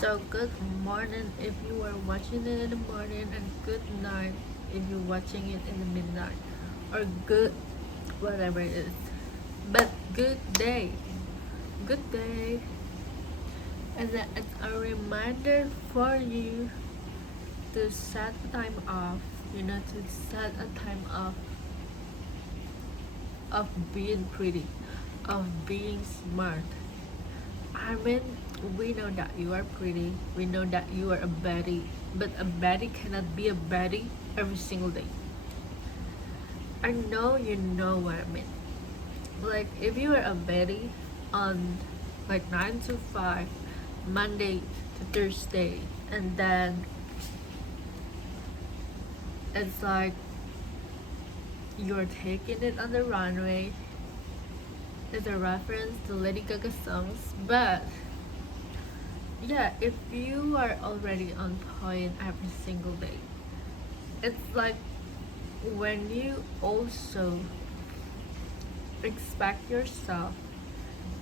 So good morning if you are watching it in the morning, and good night if you're watching it in the midnight, or good whatever it is. But good day, good day, and that it's a reminder for you to set time off. To set a time of being pretty, of being smart. I mean, we know that you are pretty. We know that you are a baddie, but a baddie cannot be a baddie every single day. I know you know what I mean. Like if you are a baddie on like 9 to 5, Monday to Thursday, and then it's like you're taking it on the runway. It's a reference to Lady Gaga songs, but yeah, if you are already on point every single day, it's like when you also expect yourself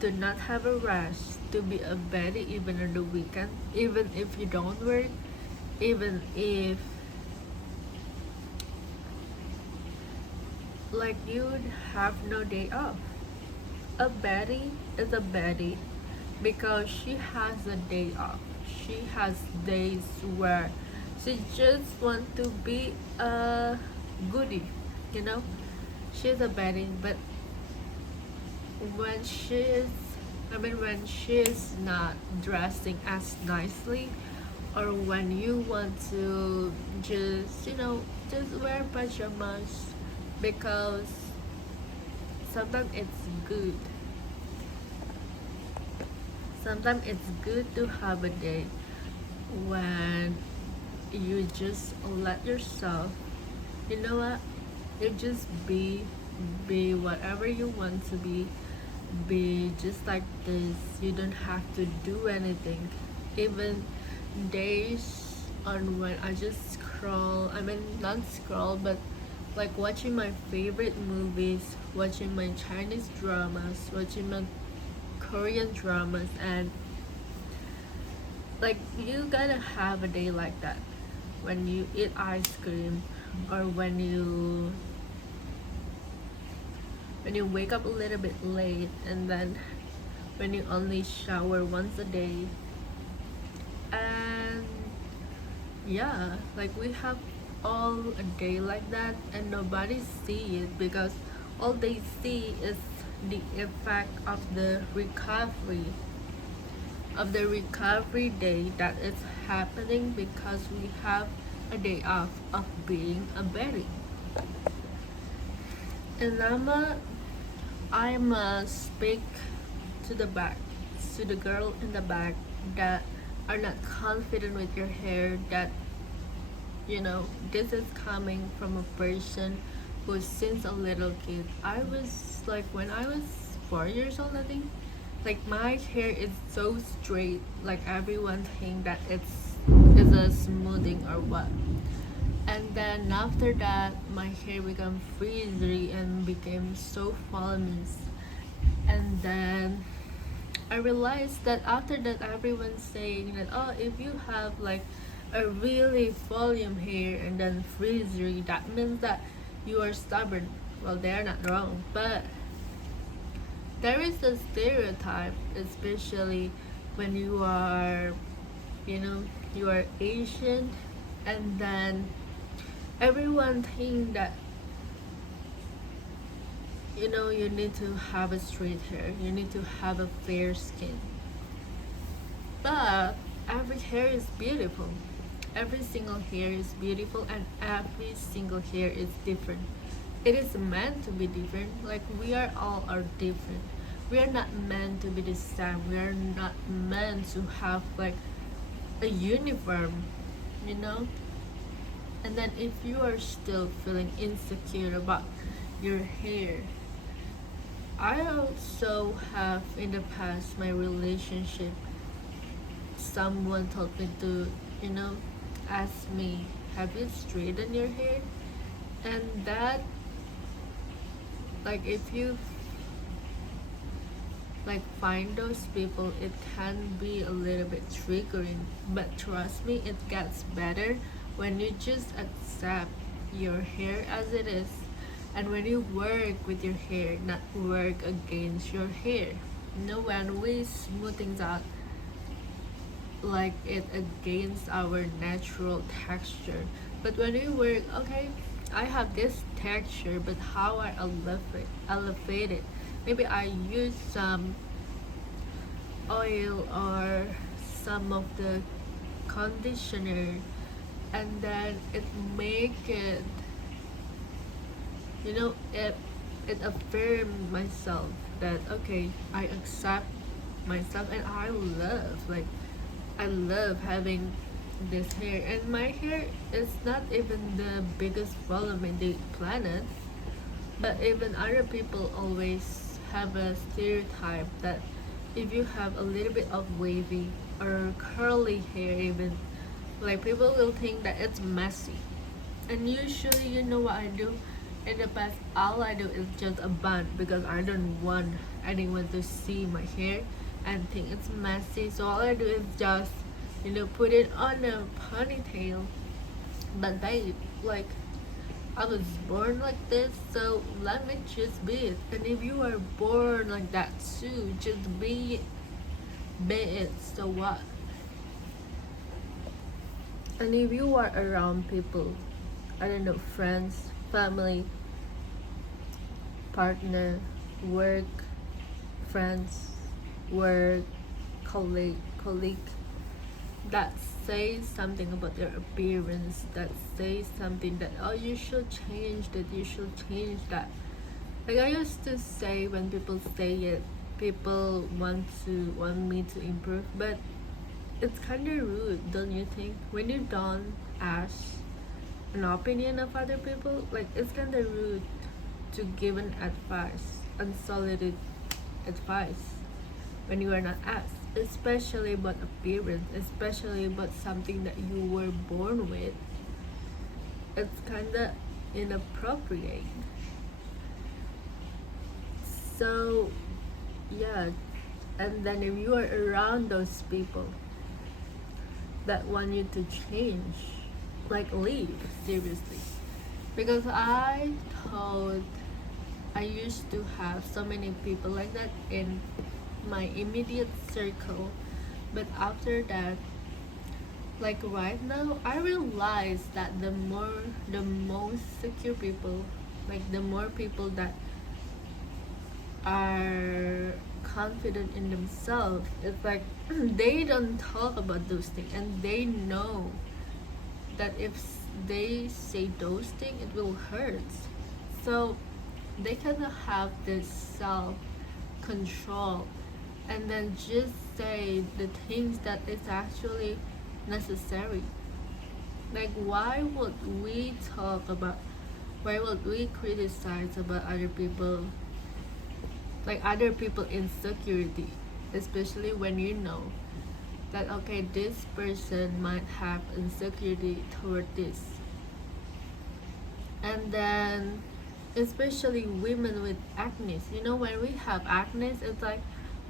to not have a rest, to be a baddie even on the weekend, even if you don't work, even if like you'd have no day off. A baddie is a baddie because she has a day off. She has days where she just want to be a goodie, you know. She's a baddie, but when she's when she's not dressing as nicely, or when you want to just wear pajamas, because sometimes it's good sometimes it's good to have a day when you just let yourself, you know what, you just be whatever you want to be just like this. You don't have to do anything. Even days on when I just scroll, not scroll, but like watching my favorite movies, watching my Chinese dramas, watching my Korean dramas, and like you gotta have a day like that when you eat ice cream, or when you wake up a little bit late, and then when you only shower once a day. And yeah, like we have all a day like that, and nobody see it because all they see is the effect of the recovery day that is happening because we have a day off of being a baby. And I'm speak to the back, to the girl in the back that are not confident with your hair, that this is coming from a person who since a little kid. I was like, when I was 4 years old, I think, like my hair is so straight, like everyone think that it's a smoothing or what. And then after that, my hair became frizzy and became so voluminous. And then I realized that after that, everyone's saying that, oh, if you have like a really volume hair and then frizzy, that means that you are stubborn. Well, they're not wrong, but there is a stereotype, especially when you know, you are Asian, and then everyone think that you need to have a straight hair, you need to have a fair skin. But every hair is beautiful. Every single hair is beautiful, and every single hair is different. It is meant to be different. Like we are different. We are not meant to be the same. We are not meant to have like a uniform, you know? And then if you are still feeling insecure about your hair, I also have in the past my relationship, someone told me to, ask me, have you straightened your hair? And that, like, if you like find those people, it can be a little bit triggering, but trust me, it gets better when you just accept your hair as it is, and when you work with your hair, not work against your hair. When we smooth things out, like it against our natural texture. But when we work, okay, I have this texture, but how I elevate it. Maybe I use some oil or some of the conditioner, and then it make it, it affirmed myself that okay, I accept myself, and I love having this hair, and my hair is not even the biggest problem in the planet, but even other people always have a stereotype that if you have a little bit of wavy or curly hair, even, like, people will think that it's messy. And usually, you know what I do? In the past, all I do is just a bun because I don't want anyone to see my hair and think it's messy. So all I do is just, put it on a ponytail. But babe, like, I was born like this, so let me just be it. And if you are born like that too, just be it. So what? And if you are around people, I don't know, friends, family, partner, work, friends, work, colleague, that says something about their appearance, that says something that, oh, you should change that, you should change that. Like I used to say, when people say it, people want me to improve, but it's kind of rude, don't you think? When you don't ask an opinion of other people, like, it's kind of rude to give an advice, unsolicited advice, when you are not asked, especially about appearance, especially about something that you were born with. It's kind of inappropriate. So yeah, and then if you are around those people that want you to change, like, leave, seriously. Because I used to have so many people like that in my immediate circle, but after that, like right now, I realize that the most secure people, like the more people that are confident in themselves, it's like they don't talk about those things, and they know that if they say those things, it will hurt. So they kind of have this self control, and then just say the things that is actually necessary. Like, why would we criticize about other people, like other people insecurity, especially when you know that okay, this person might have insecurity toward this. And then especially women with acne, when we have acne, it's like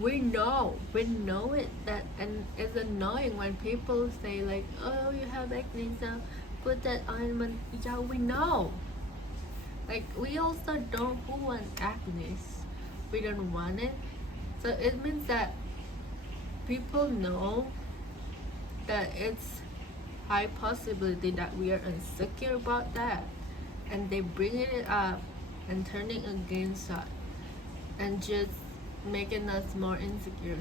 we know it, that, and it's annoying when people say like, oh, you have acne, so put that ointment. Yeah, we know. Like, we also don't who want acne, we don't want it. So it means that people know that it's high possibility that we are insecure about that, and they bringing it up and turning against us and just making us more insecure.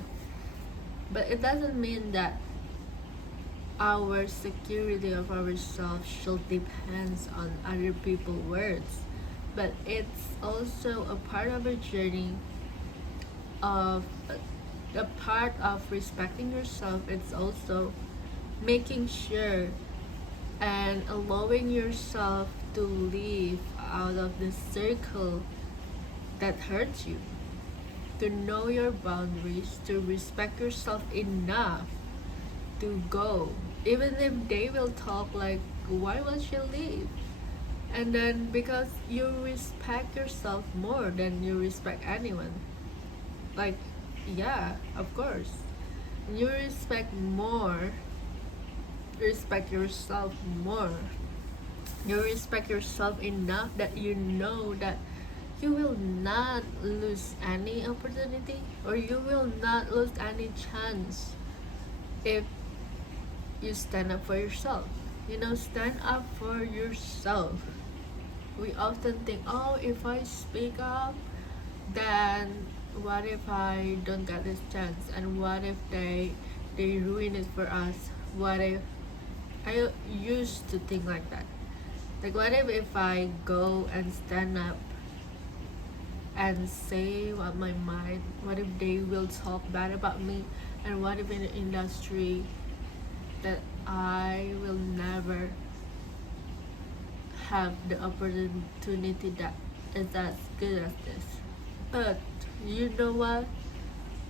But it doesn't mean that our security of ourselves should depend on other people's words, but it's also a part of a journey of a part of respecting yourself. It's also making sure and allowing yourself to leave out of the circle that hurts you, to know your boundaries, to respect yourself enough to go, even if they will talk like, why will she leave? And then because you respect yourself more than you respect anyone, like, yeah, of course. You respect more, respect yourself more. You respect yourself enough that you know that you will not lose any opportunity, or you will not lose any chance if you stand up for yourself. Stand up for yourself. We often think, oh, if I speak up, then what if I don't get this chance? And what if they ruin it for us? What if I used to think like that? Like, what if I go and stand up and say what my mind? What if they will talk bad about me? And what if in an industry that I will never have the opportunity that is as good as this? But you know what?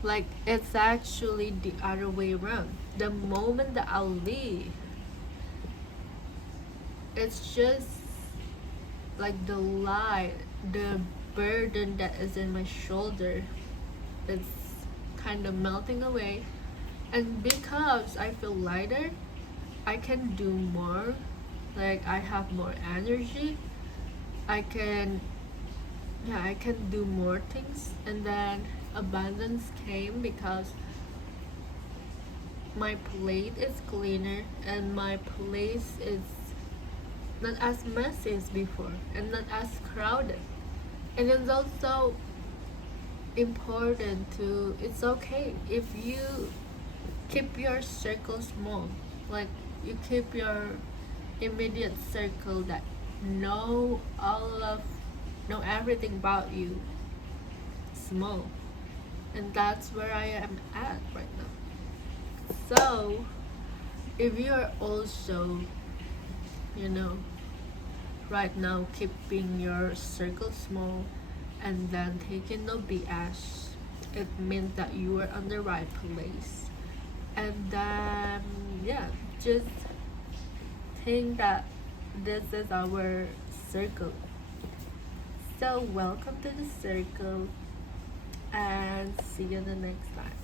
Like, it's actually the other way around. The moment that I'll leave, it's just like the burden that is in my shoulder, it's kind of melting away. And because I feel lighter, I can do more. Like, I have more energy. I can, yeah, I can do more things. And then abundance came because my plate is cleaner and my place is not as messy as before and not as crowded. And it's also important to, it's okay if you keep your circle small. Like, you keep your immediate circle that know everything about you small. And that's where I am at right now. So if you are also, you know, right now keeping your circle small and then taking no BS, it means that you are on the right place. And then, yeah, just think that this is our circle. So welcome to the circle and see you the next time.